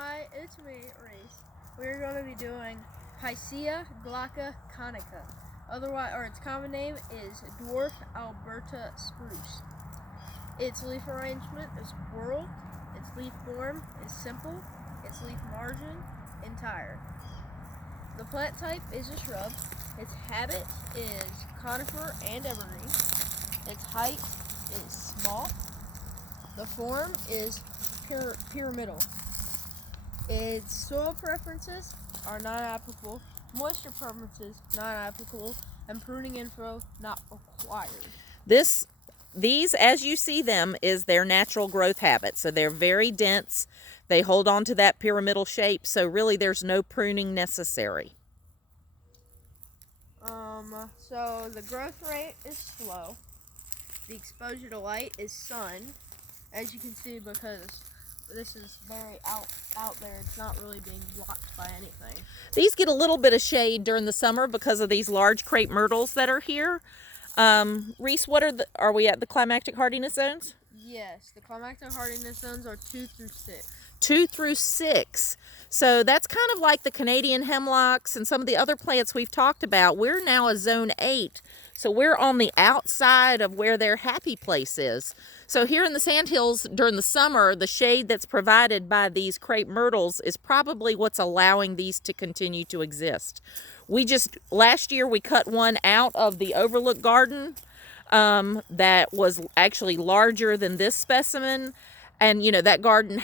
Hi, it's me, Reese. We're going to be doing Picea glauca Conica. Otherwise, or its common name is dwarf Alberta spruce. Its leaf arrangement is whorled. Its leaf form is simple. Its leaf margin entire. The plant type is a shrub. Its habit is conifer and evergreen. Its height is small. The form is pyramidal. Its soil preferences are not applicable, moisture preferences not applicable, and pruning info not required. These, as you see them, is their natural growth habit. So they're very dense. They hold on to that pyramidal shape. So really there's no pruning necessary. So the growth rate is slow. The exposure to light is sun, as you can see, because this is very out there. It's not really being blocked by anything. These get a little bit of shade during the summer because of these large crepe myrtles that are here. Reese, are we at the climactic hardiness zones? Yes, the climactic hardiness zones are 2 through 6. 2 through 6. So that's kind of like the Canadian hemlocks and some of the other plants we've talked about. We're now a zone 8. So we're on the outside of where their happy place is. So here in the sandhills during the summer, the shade that's provided by these crepe myrtles is probably what's allowing these to continue to exist. Last year we cut one out of the overlook garden that was actually larger than this specimen. And you know, that garden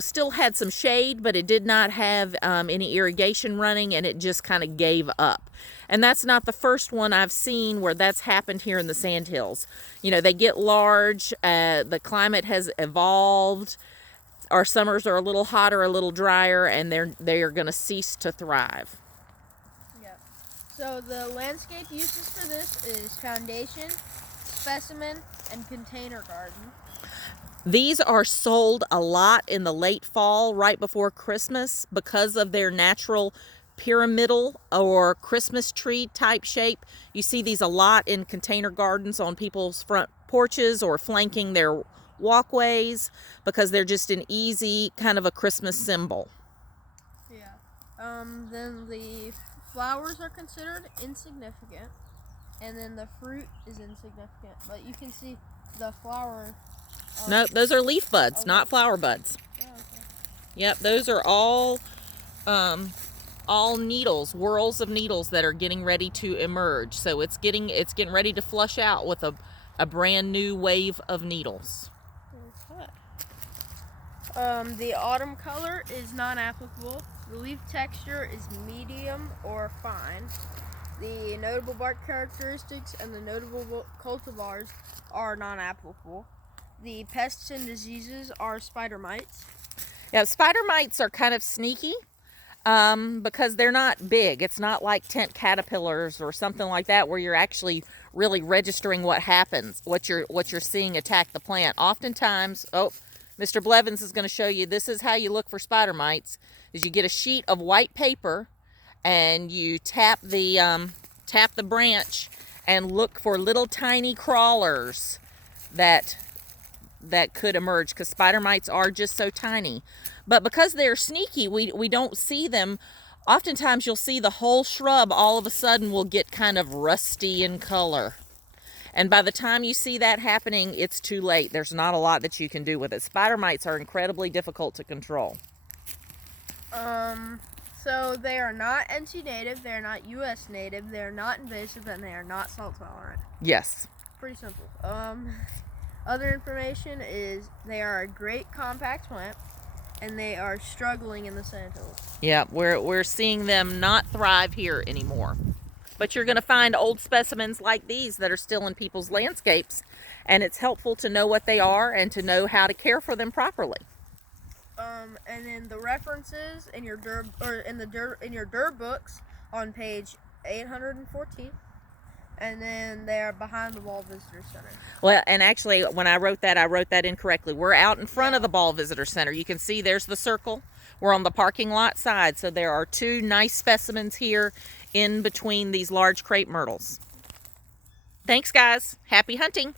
still had some shade, but it did not have any irrigation running, and it just kind of gave up. And that's not the first one I've seen where that's happened here in the sandhills. You know, they get large, the climate has evolved, our summers are a little hotter, a little drier, and they are going to cease to thrive. Yep. So the landscape uses for this is foundation, specimen, and container garden. These are sold a lot in the late fall, right before Christmas, because of their natural pyramidal or Christmas tree type shape. You see these a lot in container gardens on people's front porches or flanking their walkways because they're just an easy kind of a Christmas symbol. Yeah. Then the flowers are considered insignificant, and then the fruit is insignificant. But you can see the flower. No, those are leaf buds, okay. Not flower buds. Oh, okay. Yep, those are all needles, whorls of needles that are getting ready to emerge. So it's getting ready to flush out with a brand new wave of needles. Okay. The autumn color is non-applicable. The leaf texture is medium or fine. The notable bark characteristics and the notable cultivars are non-applicable. The pests and diseases are spider mites. Yeah, spider mites are kind of sneaky because they're not big. It's not like tent caterpillars or something like that where you're actually really registering what happens, what you're seeing attack the plant. Oftentimes, Mr. Blevins is going to show you, this is how you look for spider mites, is you get a sheet of white paper and you tap the branch and look for little tiny crawlers that could emerge, because spider mites are just so tiny. But because they're sneaky, we don't see them. Oftentimes you'll see the whole shrub all of a sudden will get kind of rusty in color. And by the time you see that happening, it's too late. There's not a lot that you can do with it. Spider mites are incredibly difficult to control. So they are not NC native, they're not US native, they're not invasive, and they are not salt tolerant. Yes. Pretty simple. Other information is they are a great compact plant, and they are struggling in the sandhills. Yeah, we're seeing them not thrive here anymore. But you're going to find old specimens like these that are still in people's landscapes, and it's helpful to know what they are and to know how to care for them properly. And then the references in your DIR books on page 814. And then they are behind the Ball Visitor Center. Well, and actually, when I wrote that incorrectly. We're out in front of the Ball Visitor Center. You can see there's the circle. We're on the parking lot side. So there are 2 nice specimens here in between these large crepe myrtles. Thanks, guys. Happy hunting.